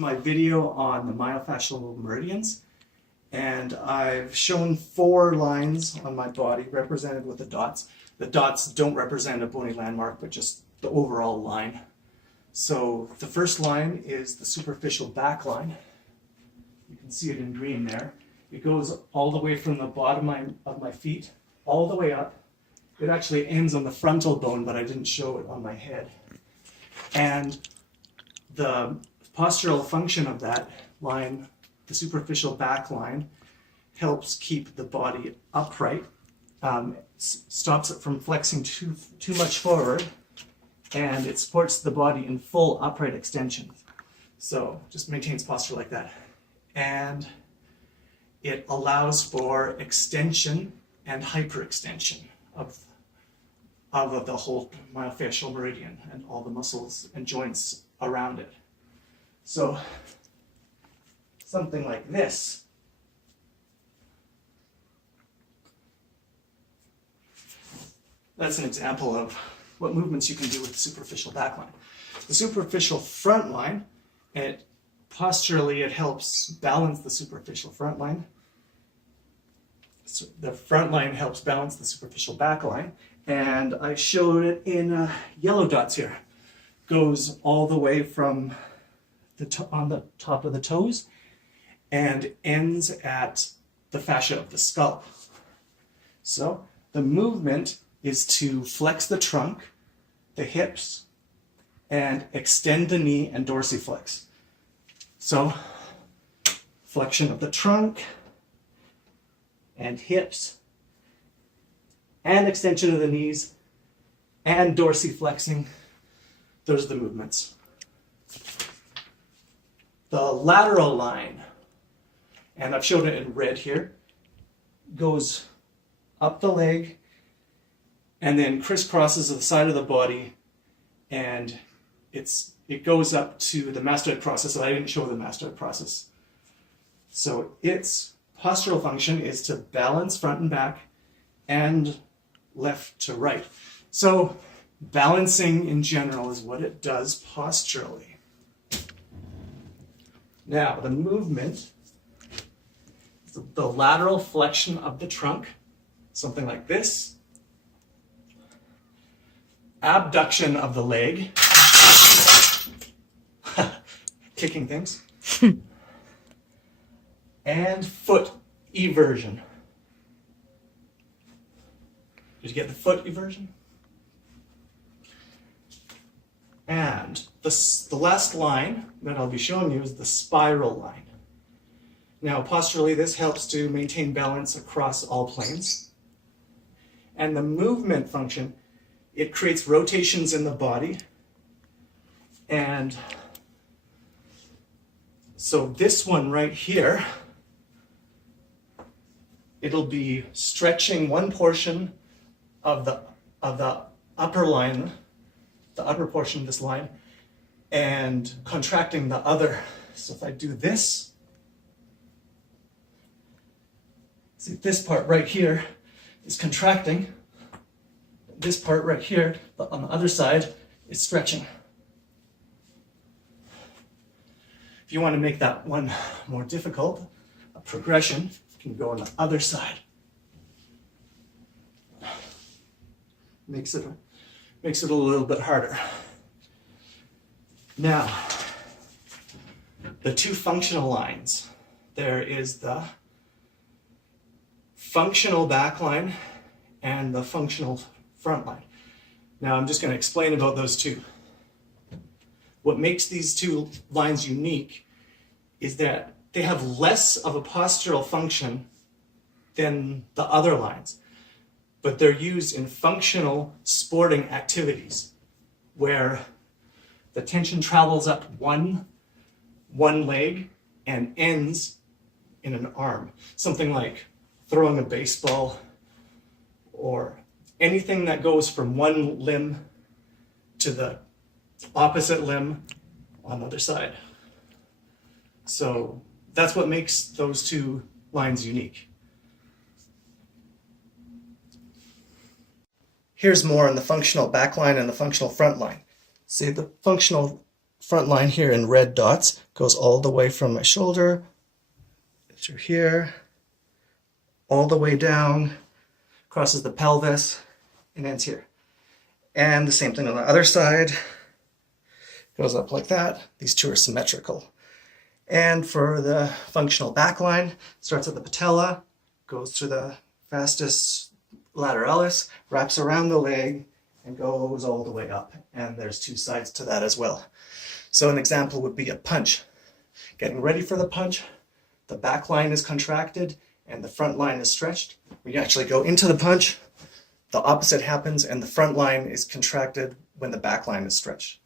My video on the myofascial meridians, and I've shown 4 lines on my body represented with the dots. The dots don't represent a bony landmark, but just the overall line. So the first line is the superficial back line. You can see it in green there. It goes all the way from the bottom of my feet all the way up. It actually ends on the frontal bone, but I didn't show it on my head. And the postural function of that line, the superficial back line, helps keep the body upright, stops it from flexing too much forward, and it supports the body in full upright extension. So just maintains posture like that. And it allows for extension and hyperextension of the whole myofascial meridian and all the muscles and joints around it. So something like this. That's an example of what movements you can do with the superficial back line. The superficial front line, posturally it helps balance the superficial front line. So the front line helps balance the superficial back line, and I showed it in yellow dots here. Goes all the way from on the top of the toes and ends at the fascia of the skull. So the movement is to flex the trunk, the hips, and extend the knee and dorsiflex. So flexion of the trunk and hips and extension of the knees and dorsiflexing. Those are the movements. The lateral line, and I've shown it in red here, goes up the leg and then crisscrosses the side of the body, and it goes up to the mastoid process. So I didn't show the mastoid process. So its postural function is to balance front and back and left to right. So balancing in general is what it does posturally. Now, the movement, the lateral flexion of the trunk, something like this. Abduction of the leg, kicking things, and foot eversion. Did you get the foot eversion? And the last line that I'll be showing you is the spiral line. Now, posturally, this helps to maintain balance across all planes. And the movement function, it creates rotations in the body. And so this one right here, it'll be stretching one portion of the upper line, the upper portion of this line, and contracting the other. So if I do this, see this part right here is contracting. This part right here, on the other side, is stretching. If you want to make that one more difficult, a progression, you can go on the other side. Makes it a little bit harder. Now, the 2 functional lines. There is the functional back line and the functional front line. Now, I'm just going to explain about those two. What makes these 2 lines unique is that they have less of a postural function than the other lines, but they're used in functional sporting activities where the tension travels up one leg and ends in an arm. Something like throwing a baseball or anything that goes from one limb to the opposite limb on the other side. So that's what makes those 2 lines unique. Here's more on the functional back line and the functional front line. See, the functional front line here in red dots goes all the way from my shoulder through here, all the way down, crosses the pelvis, and ends here. And the same thing on the other side, goes up like that. These two are symmetrical. And for the functional back line, starts at the patella, goes through the vastus lateralis, wraps around the leg, and goes all the way up. And there's two sides to that as well. So an example would be a punch. Getting ready for the punch, the back line is contracted and the front line is stretched. We actually go into the punch, the opposite happens, and the front line is contracted when the back line is stretched.